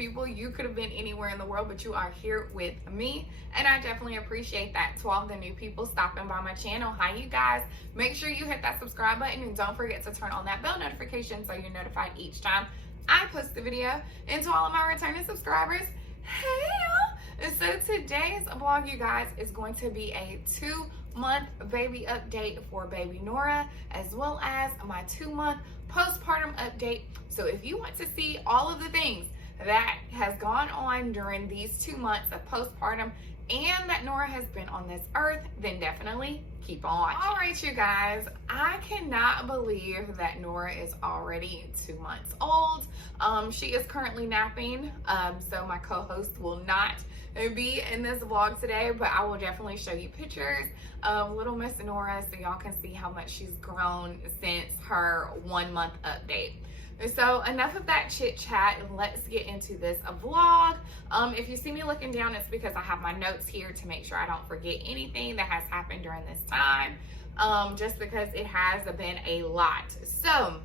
people. You could have been anywhere in the world, but you are here with me, and I definitely appreciate that. To all the new people stopping by my channel, hi you guys. Make sure you hit that subscribe button, and don't forget to turn on that bell notification so you're notified each time I post a video. And to all of my returning subscribers, hey y'all. And so today's vlog, you guys, is going to be a 2-month baby update for baby Nora, as well as my 2-month postpartum update. So if you want to see all of the things that has gone on during these 2 months of postpartum and that Nora has been on this earth, then definitely keep on. All right, you guys, I cannot believe that Nora is already 2 months old. She is currently napping, so my co-host will not be in this vlog today, but I will definitely show you pictures of little Miss Nora so y'all can see how much she's grown since her 1-month update. So enough of that chit chat, and let's get into this vlog. If you see me looking down, it's because I have my notes here to make sure I don't forget anything that has happened during this time, just because it has been a lot. So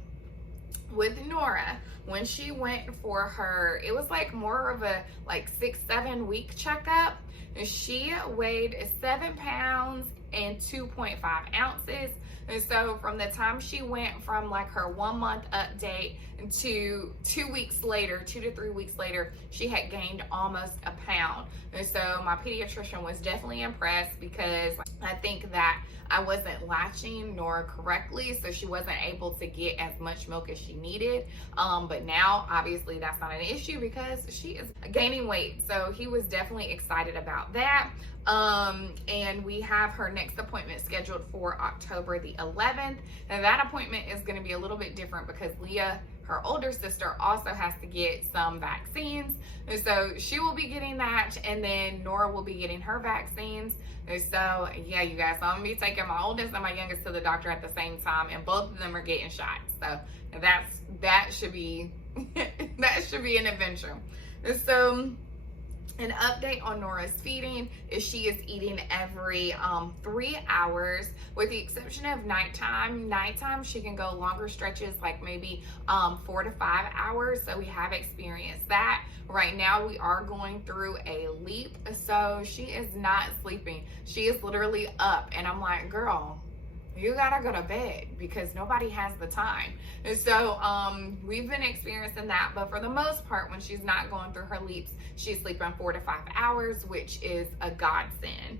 with Nora, when she went for her, it was like more of a 6-7 week checkup, and she weighed 7 pounds and 2.5 ounces. And so from the time she went from like her 1-month update to 2 weeks later, 2 to 3 weeks later, she had gained almost a pound. And so my pediatrician was definitely impressed, because I think that I wasn't latching Nora correctly, so she wasn't able to get as much milk as she needed. But now obviously that's not an issue because she is gaining weight. So he was definitely excited about that. And we have her next appointment scheduled for October the 11th. And that appointment is going to be a little bit different because Leah, her older sister, also has to get some vaccines. And so she will be getting that, and then Nora will be getting her vaccines. And so yeah, you guys, so I'm gonna be taking my oldest and my youngest to the doctor at the same time, and both of them are getting shots. So that should be that should be an adventure. And so an update on Nora's feeding is she is eating every 3 hours, with the exception of nighttime. Nighttime, she can go longer stretches, like maybe 4 to 5 hours. So we have experienced that. Right now, we are going through a leap. So she is not sleeping. She is literally up. And I'm like, girl, you gotta go to bed because nobody has the time. And so we've been experiencing that, but for the most part, when she's not going through her leaps, she's sleeping 4 to 5 hours, which is a godsend.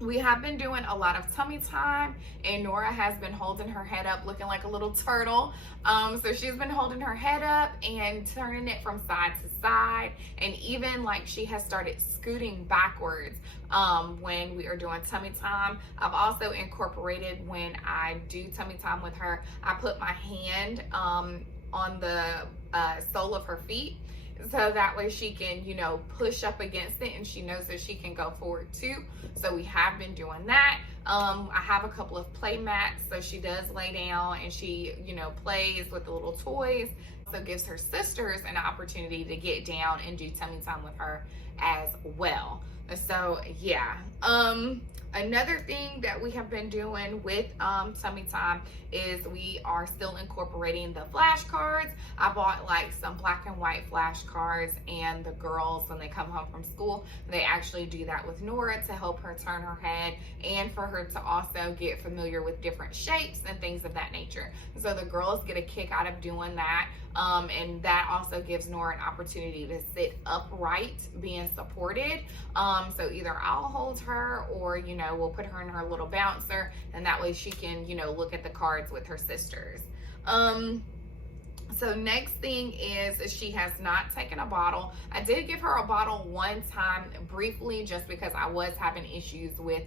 We have been doing a lot of tummy time, and Nora has been holding her head up looking like a little turtle. So she's been holding her head up and turning it from side to side, and even like she has started scooting backwards when we are doing tummy time. I've also incorporated, when I do tummy time with her, I put my hand on the sole of her feet, so that way she can, you know, push up against it, and she knows that she can go forward too. So we have been doing that. I have a couple of play mats, so she does lay down and she, you know, plays with the little toys. So gives her sisters an opportunity to get down and do tummy time with her as well. So yeah. Another thing that we have been doing with tummy time is we are still incorporating the flashcards. I bought like some black and white flashcards, and the girls, when they come home from school, they actually do that with Nora to help her turn her head, and for her to also get familiar with different shapes and things of that nature. So the girls get a kick out of doing that. And that also gives Nora an opportunity to sit upright, being supported. So either I'll hold her, or, you know, we'll put her in her little bouncer, and that way she can, you know, look at the cards with her sisters. So next thing is she has not taken a bottle. I did give her a bottle one time briefly, just because I was having issues with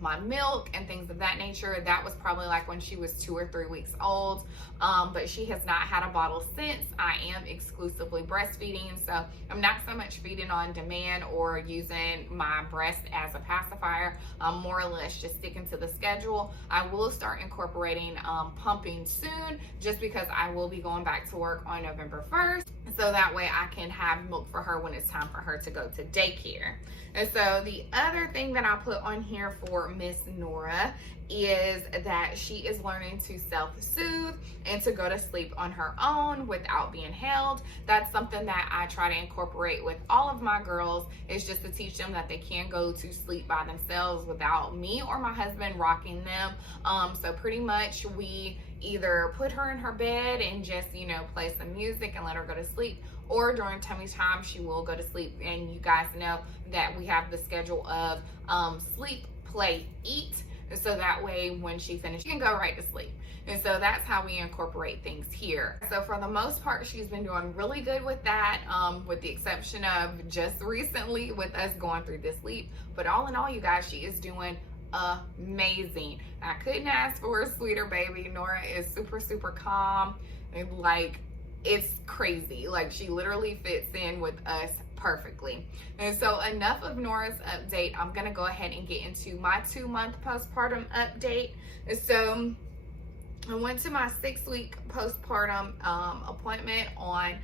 my milk and things of that nature. That was probably like when she was 2 or 3 weeks old. But she has not had a bottle since. I am exclusively breastfeeding, so I'm not so much feeding on demand or using my breast as a pacifier. I'm more or less just sticking to the schedule. I will start incorporating pumping soon, just because I will be going going back to work on November 1st. So that way I can have milk for her when it's time for her to go to daycare. And so the other thing that I put on here for Miss Nora is that she is learning to self-soothe and to go to sleep on her own without being held. That's something that I try to incorporate with all of my girls, is just to teach them that they can go to sleep by themselves without me or my husband rocking them. So pretty much we either put her in her bed and just, you know, play some music and let her go to sleep, or during tummy time she will go to sleep. And you guys know that we have the schedule of sleep, play, eat, so that way when she finishes she can go right to sleep. And so that's how we incorporate things here. So for the most part, she's been doing really good with that, with the exception of just recently with us going through this leap. But all in all, you guys, she is doing amazing. I couldn't ask for a sweeter baby. Nora is super, super calm, and like, it's crazy. Like, she literally fits in with us perfectly. And so enough of Nora's update. I'm gonna go ahead and get into my 2-month postpartum update. So I went to my 6-week postpartum appointment on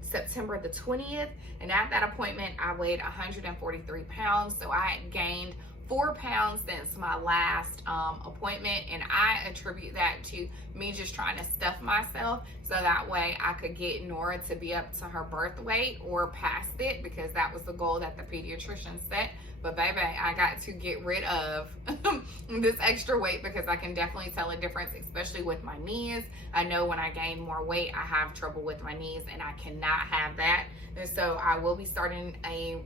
September the 20th, and at that appointment I weighed 143 pounds. So I had gained 4 pounds since my last appointment, and I attribute that to me just trying to stuff myself so that way I could get Nora to be up to her birth weight or past it, because that was the goal that the pediatrician set. But baby, I got to get rid of this extra weight, because I can definitely tell a difference, especially with my knees. I know when I gain more weight, I have trouble with my knees, and I cannot have that. And so I will be starting a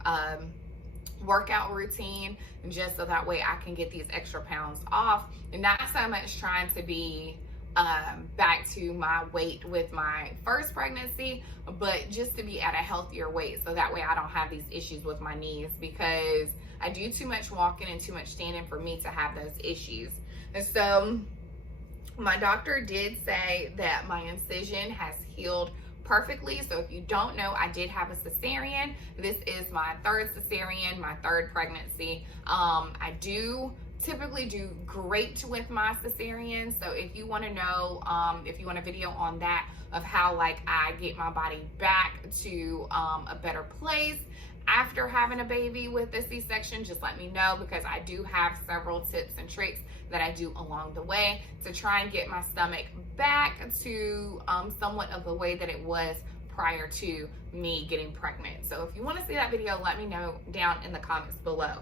workout routine, just so that way I can get these extra pounds off, and not so much trying to be back to my weight with my first pregnancy, but just to be at a healthier weight, so that way I don't have these issues with my knees, because I do too much walking and too much standing for me to have those issues. And so my doctor did say that my incision has healed perfectly. So if you don't know, I did have a cesarean. This is my 3rd cesarean, my 3rd pregnancy. I do typically do great with my cesarean. So if you want to know, if you want a video on that, of how like I get my body back to a better place after having a baby with a C-section, just let me know, because I do have several tips and tricks that I do along the way to try and get my stomach back to somewhat of the way that it was prior to me getting pregnant. So if you want to see that video, let me know down in the comments below.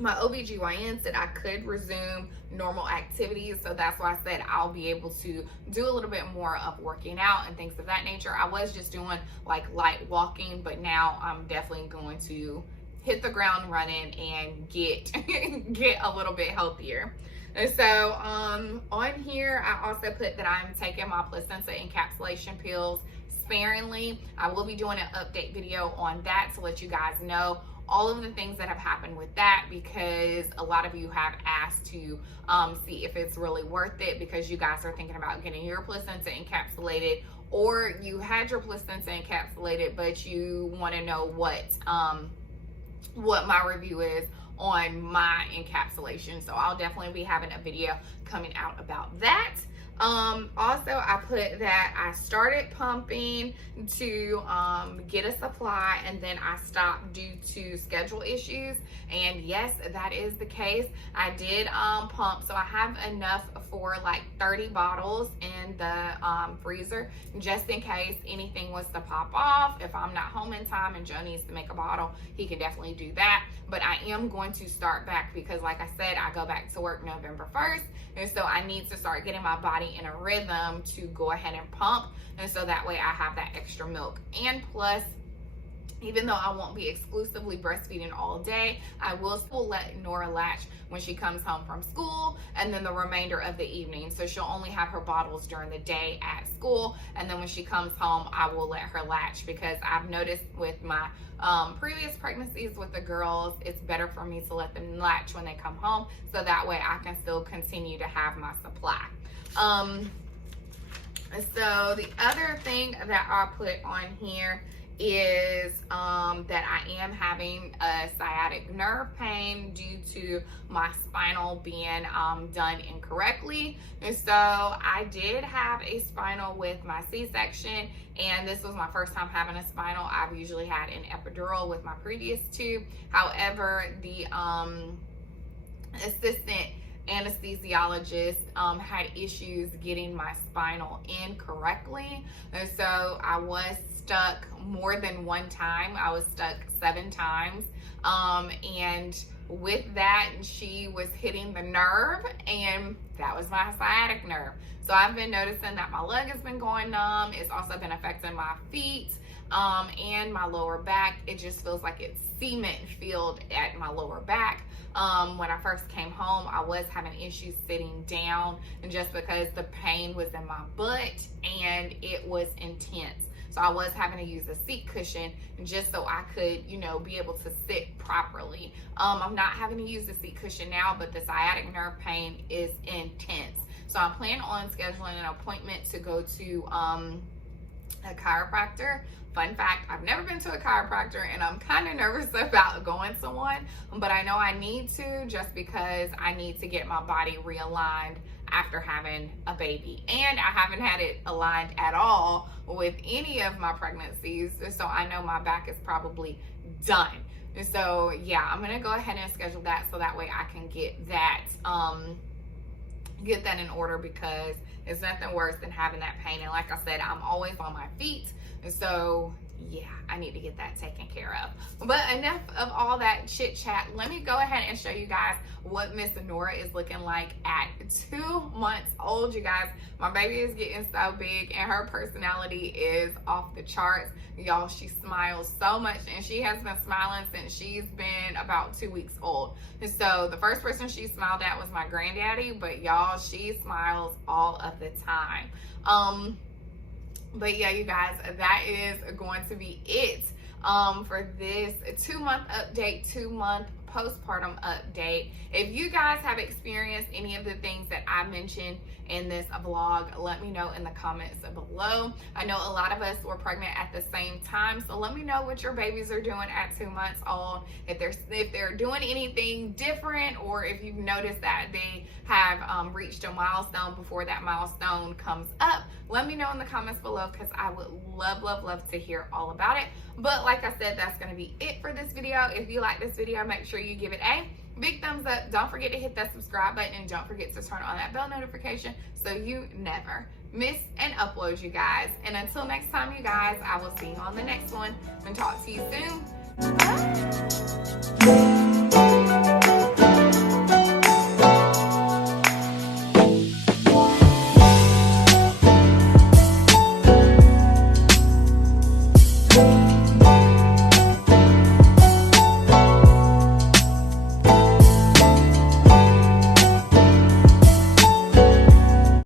My OBGYN said I could resume normal activities, so that's why I said I'll be able to do a little bit more of working out and things of that nature. I was just doing like light walking, but now I'm definitely going to hit the ground running and get a little bit healthier. And so on here I also put that I'm taking my placenta encapsulation pills sparingly. I will be doing an update video on that to let you guys know all of the things that have happened with that, because a lot of you have asked to see if it's really worth it, because you guys are thinking about getting your placenta encapsulated, or you had your placenta encapsulated but you want to know what my review is on my encapsulation. So I'll definitely be having a video coming out about that. Also, I put that I started pumping to get a supply, and then I stopped due to schedule issues. And yes, that is the case. I did pump, so I have enough for like 30 bottles in the freezer, just in case anything was to pop off. If I'm not home in time and Joe needs to make a bottle, he can definitely do that. But I am going to start back, because like I said, I go back to work November 1st. And so I need to start getting my body in a rhythm to go ahead and pump. And so that way I have that extra milk. And plus, even though I won't be exclusively breastfeeding all day, I will still let Nora latch when she comes home from school, and then the remainder of the evening. So she'll only have her bottles during the day at school, and then when she comes home, I will let her latch, because I've noticed with my previous pregnancies with the girls, it's better for me to let them latch when they come home, so that way I can still continue to have my supply. So the other thing that I put on here is that I am having a sciatic nerve pain due to my spinal being done incorrectly. And so I did have a spinal with my C-section, and this was my first time having a spinal. I've usually had an epidural with my previous two. However, the assistant anesthesiologist had issues getting my spinal in correctly, and so I was stuck more than one time. I was stuck 7 times, and with that, she was hitting the nerve, and that was my sciatic nerve. So I've been noticing that my leg has been going numb. It's also been affecting my feet and my lower back. It just feels like it's cement filled at my lower back. When I first came home, I was having issues sitting down, and just because the pain was in my butt and it was intense. So I was having to use a seat cushion just so I could, you know, be able to sit properly. I'm not having to use the seat cushion now, but the sciatic nerve pain is intense. So I'm planning on scheduling an appointment to go to a chiropractor. Fun fact, I've never been to a chiropractor, and I'm kind of nervous about going to one, but I know I need to, just because I need to get my body realigned after having a baby. And I haven't had it aligned at all with any of my pregnancies, so I know my back is probably done. And so yeah, I'm gonna go ahead and schedule that so that way I can get that in order, because it's nothing worse than having that pain. And like I said, I'm always on my feet, and so yeah, I need to get that taken care of. But enough of all that chit chat. Let me go ahead and show you guys what Miss Nora is looking like at 2 months old. You guys, my baby is getting so big, and her personality is off the charts. Y'all, she smiles so much, and she has been smiling since she's been about 2 weeks old. And so the first person she smiled at was my granddaddy, but y'all, she smiles all of the time. But yeah, you guys, that is going to be it for this 2-month update, 2-month postpartum update. If you guys have experienced any of the things that I mentioned in this vlog, let me know in the comments below. I know a lot of us were pregnant at the same time, so let me know what your babies are doing at 2 months old. If they're doing anything different, or if you've noticed that they have reached a milestone before that milestone comes up, let me know in the comments below, because I would love to hear all about it. But like I said, that's going to be it for this video. If you like this video, make sure you give it a big thumbs up. Don't forget to hit that subscribe button, and don't forget to turn on that bell notification so you never miss an upload, you guys. And until next time, you guys, I will see you on the next one, and talk to you soon. Bye.